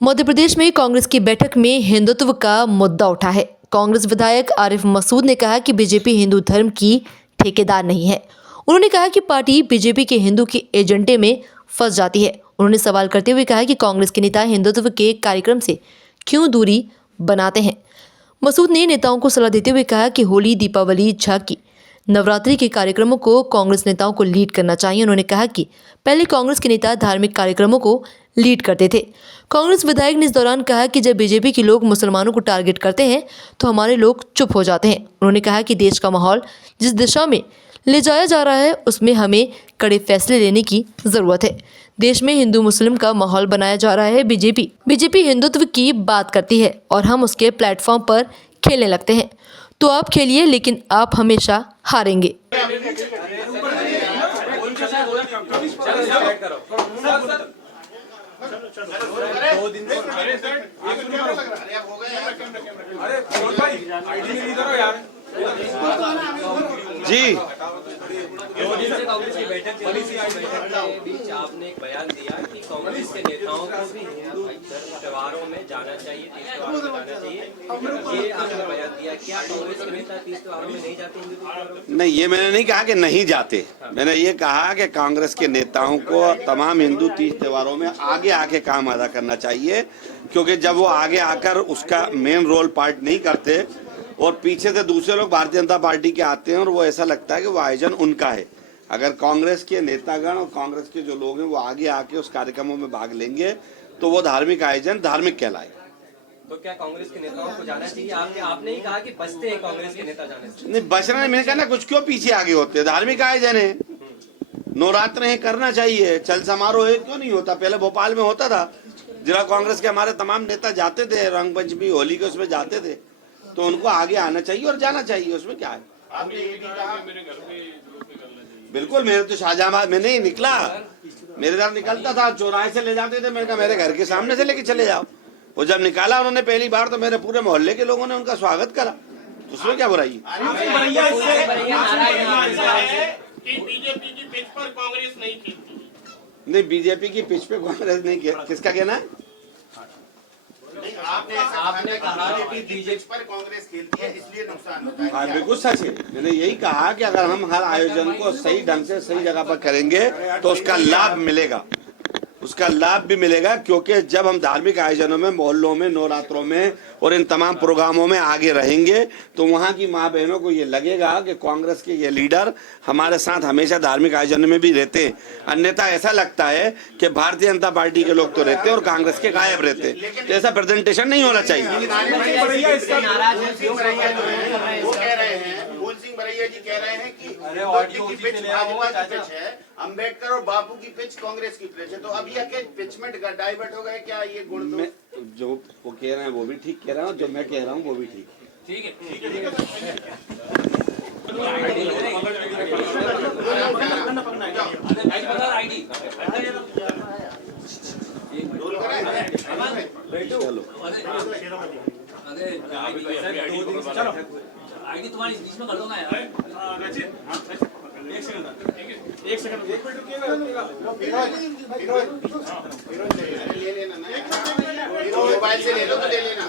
मध्य प्रदेश में कांग्रेस की बैठक में हिंदुत्व का मुद्दा उठा है। कांग्रेस विधायक आरिफ मसूद ने कहा कि बीजेपी हिंदू धर्म की ठेकेदार नहीं है। उन्होंने कहा कि पार्टी बीजेपी के हिंदू के एजेंडे में फंस जाती है। उन्होंने सवाल करते हुए कहा कि कांग्रेस के नेता हिंदुत्व के कार्यक्रम से क्यों दूरी बनाते हैं। मसूद ने नेताओं को सलाह देते हुए कहा कि होली, दीपावली, झांकी, नवरात्रि के कार्यक्रमों को कांग्रेस नेताओं को लीड करना चाहिए। उन्होंने कहा कि पहले कांग्रेस के नेता धार्मिक कार्यक्रमों को लीड करते थे। कांग्रेस विधायक ने इस दौरान कहा कि जब बीजेपी के लोग मुसलमानों को टारगेट करते हैं तो हमारे लोग चुप हो जाते हैं। उन्होंने कहा कि देश का माहौल जिस दिशा में ले जाया जा रहा है उसमें हमें कड़े फैसले लेने की जरूरत है। देश में हिंदू मुस्लिम का माहौल बनाया जा रहा है। बीजेपी हिंदुत्व की बात करती है और हम उसके प्लेटफॉर्म पर खेलने लगते हैं। तो आप खेलिए, लेकिन आप हमेशा हारेंगे। जी कांग्रेस की बैठक के बीच आपने एक बयान दिया कि कांग्रेस के नेताओं को भी हिंदू त्योहारों में जाना चाहिए, तीज त्योहारों में जाना चाहिए। ये आपने बयान दिया, क्या कांग्रेस के नेता तीज त्योहारों में नहीं जाते हिंदू त्योहारों में? नहीं, ये मैंने नहीं कहा कि नहीं जाते। मैंने ये कहा कि कांग्रेस के नेताओं को तमाम हिंदू तीज त्योहारों में आगे आके काम अदा करना चाहिए, क्योंकि जब वो आगे आकर उसका मेन रोल पार्ट नहीं करते और पीछे से दूसरे लोग भारतीय जनता पार्टी के आते हैं और वो ऐसा लगता है कि वो आयोजन उनका है। अगर कांग्रेस के नेतागण और कांग्रेस के जो लोग हैं वो आगे आके उस कार्यक्रमों में भाग लेंगे तो वो धार्मिक आयोजन धार्मिक कहलाएगा। तो क्या कांग्रेस के नेताओं को जाना चाहिए? आपने ही कहा कि बचते हैं कांग्रेस के नेता जाने से। नहीं, बचना नहीं, मैंने कहा ना, कुछ क्यों पीछे आगे होते हैं। धार्मिक आयोजन है, नवरात्र है, करना चाहिए। चल समारोह है, क्यों नहीं होता? पहले भोपाल में होता था, जिला कांग्रेस के हमारे तमाम नेता जाते थे, रंग पंचमी होली के उसमें जाते थे, तो उनको आगे आना चाहिए और जाना चाहिए। उसमें क्या है? बिल्कुल, मेरे तो शाहजहांबाद में नहीं निकला, मेरे साथ निकलता था, चौराहे से ले जाते थे। मैंने कहा मेरे घर के सामने से लेके चले जाओ। वो जब निकाला उन्होंने पहली बार तो मेरे पूरे मोहल्ले के लोगों ने उनका स्वागत करा, उसमें क्या बुराई है? बीजेपी की पिच पर कांग्रेस नहीं खेलती। नहीं, बीजेपी की पिच पे कांग्रेस नहीं, किसका कहना है? आपने कहा कि बीजेपी पर कांग्रेस खेलती है इसलिए नुकसान होता है। हाँ, बिल्कुल सच है। मैंने यही कहा कि अगर हम हर आयोजन को सही ढंग से सही जगह पर करेंगे तो उसका लाभ मिलेगा, उसका लाभ भी मिलेगा। क्योंकि जब हम धार्मिक आयोजनों में, मोहल्लों में, नवरात्रों में और इन तमाम प्रोग्रामों में आगे रहेंगे तो वहाँ की माँ बहनों को ये लगेगा कि कांग्रेस के ये लीडर हमारे साथ हमेशा धार्मिक आयोजन में भी रहते हैं। अन्यथा ऐसा लगता है कि भारतीय जनता पार्टी के लोग तो रहते हैं और कांग्रेस के गायब रहते हैं। तो ऐसा प्रेजेंटेशन नहीं होना चाहिए। बरैया जी कह रहे हैं कि हिंदुत्व की पिच भाजपा की पिच है, अंबेडकर और बापू की पिच कांग्रेस की पिच है। तो अब ये पिच में डाइवर्ट हो गए क्या? ये गुण तो जो वो कह रहे हैं वो भी ठीक कह रहा हूँ, जो मैं कह रहा हूँ वो भी ठीक आईडी तुम्हारी बीच में कर दो ना यार। एक सेकंड मोबाइल से ले लो तो ले लेना।